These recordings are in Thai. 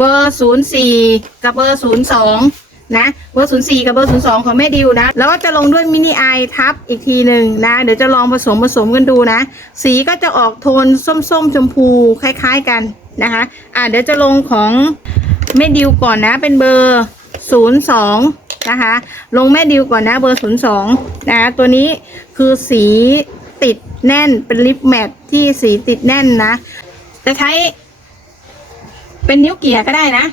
เบอร์ศูนย์สี่กับเบอร์ศูนย์สองนะเบอร์ศูนย์สี่กับเบอร์ศูนย์สองของแม่ดิวนะ แล้วก็จะลงด้วยมินิไอทับอีกทีหนึ่งนะ เดี๋ยวจะลองผสมผสมกันดูนะ สีก็จะออกโทนส้มๆ ชมพูคล้ายๆกันนะคะ อ่าเดี๋ยวจะลงของแม่ดิวก่อนนะ เป็นเบอร์ศูนย์สองนะคะ ลงแม่ดิวก่อนนะเบอร์ศูนย์สองนะคะตัวนี้คือสีติดแน่นเป็นลิปแมทที่สีติดแน่นนะ จะใช้ เป็นนิ้วเกี่ยก็ได้นะ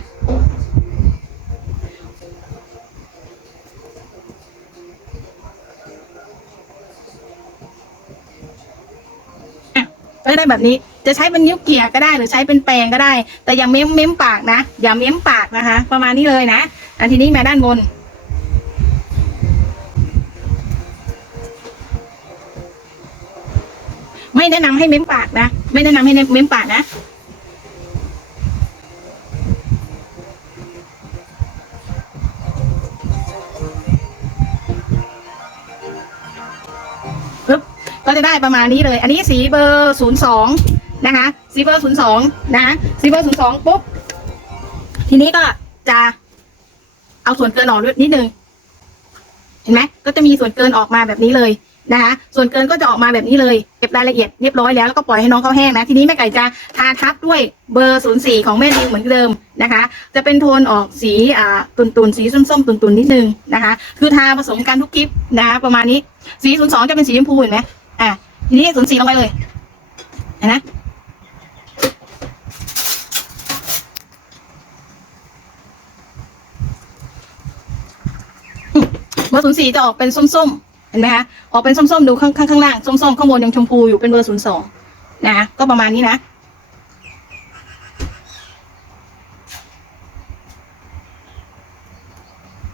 ก็ได้แบบนี้ จะใช้เป็นนิ้วเกี่ยก็ได้หรือใช้เป็นแปรงก็ได้ แต่อย่าเม้มเม้มปากนะ อย่าเม้มปากนะคะ ประมาณนี้เลยนะ อันทีนี้มาด้านบนไม่แนะนำให้เม้มปากนะ ไม่แนะนำให้เม้มปากนะ ปึ๊บก็จะได้ประมาณนี้เลย อันนี้สีเบอร์ศูนย์สองนะคะ สีเบอร์ศูนย์สองนะคะสีเบอร์ศูนย์สองปุ๊บ ทีนี้ก็จะเอาส่วนเกินออกนิดนึง เห็นไหมก็จะมีส่วนเกินออกมาแบบนี้เลย นะคะ ส่วนเกินก็จะออกมาแบบนี้เลยเก็บรายละเอียดเรียบร้อยแล้วแล้วก็ปล่อยให้น้องเขาแห้งนะ ทีนี้แม่ไก่จะทาทับด้วยเบอร์ศูนย์สี่ของแม่ดิวเหมือนเดิมนะคะ จะเป็นโทนออกสีอ่าตุนตุนๆสีส้มๆตุนตุนๆนิดนึงนะคะ คือทาผสมกันทุกคลิปนะคะประมาณนี้สีศูนย์สองจะเป็นสีชมพูเห็นไหมอะทีนี้ศูนย์สี่ลงไปเลยเห็นไหมเบอร์ศูนย์สี่จะออกเป็นส้มๆ ห็นไหมคะออกเป็นส้มๆดูข้างข้างข้างล่างส้มๆข้างบนยังชมพูอยู่เป็นเบอร์ศูนย์สองนะก็ประมาณนี้นะ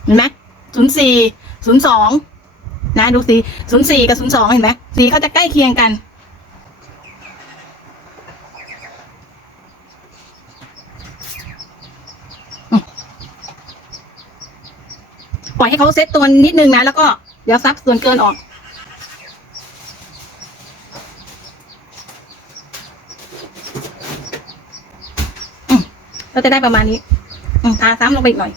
เห็นไหมศูนย์สี่ศูนย์สองนะดูสีศูนย์สี่กับศูนย์สองเห็นไหมสีเขาจะใกล้เคียงกัน ปล่อยให้เขาเซตตัวนิดนึงนะ แล้วก็ เดี๋ยวซับส่วนเกินออกอืมก็จะได้ประมาณนี้อืมทาซ้ำลงไปอีกหน่อย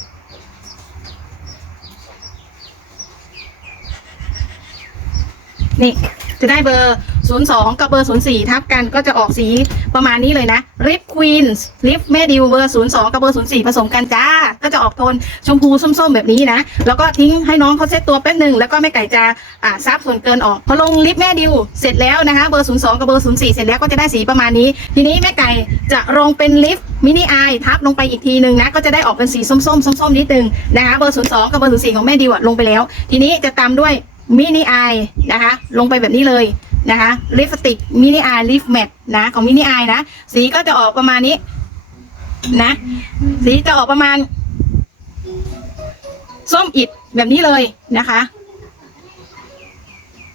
นี่ จะได้เบอร์ 02 กับเบอร์ 04 ทับกันก็จะออกสีประมาณนี้เลยนะ Lip Queens Lip แม่ดิวเบอร์ 02 กับเบอร์ 04 ผสมกันจ้า ก็จะออกโทนชมพูส้มๆ แบบนี้นะ แล้วก็ทิ้งให้น้องเขาเซตตัวแป๊บหนึ่งแล้วก็แม่ไก่จะอ่าซับส่วนเกินออกพอลงลิปแม่ดิวเสร็จแล้วนะคะเบอร์ 02 กับเบอร์ 04 เสร็จแล้วก็จะได้สีประมาณนี้ ทีนี้แม่ไก่จะลงเป็นลิปมินิอายทับลงไปอีกทีหนึ่งนะก็จะได้ออกเป็นสีส้มๆส้มๆนิดนึงนะคะเบอร์ 02 กับเบอร์ 04 ของแม่ดิวอะลงไปแล้ว ทีนี้จะตามด้วยมินิอนะคะ ลงไปแบบนี้เลย นะคะลิปสติกมินิอายลิปแมทนะของมินิอายนะ สีก็จะออกประมาณนี้ นะ สีจะออกประมาณ ส้มอิดแบบนี้เลยนะคะ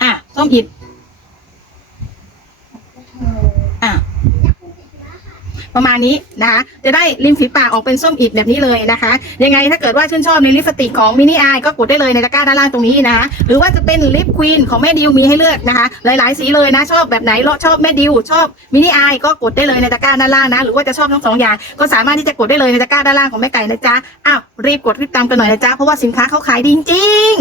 อะ ส้มอิดอะ ประมาณนี้นะคะ จะได้ริมฝีปากออกเป็นส้มอิดแบบนี้เลยนะคะ ยังไงถ้าเกิดว่าชื่นชอบในลิปสติกของมินิอายก็กดได้เลยในตะกร้าด้านล่างตรงนี้นะคะหรือว่าจะเป็นลิปควีนของแม่ดิวมีให้เลือกนะคะ หลายๆ สีเลยนะชอบแบบไหนละชอบแม่ดิวชอบมินิอายก็กดได้เลยในตะกร้าด้านล่างนะหรือว่าจะชอบทั้งสองอย่างก็สามารถที่จะกดได้เลยในตะกร้าด้านล่างของแม่ไก่นะจ๊ะอ้าวรีบกดรีบตามกันหน่อยนะจ๊ะเพราะว่าสินค้าเขาขายดีจริง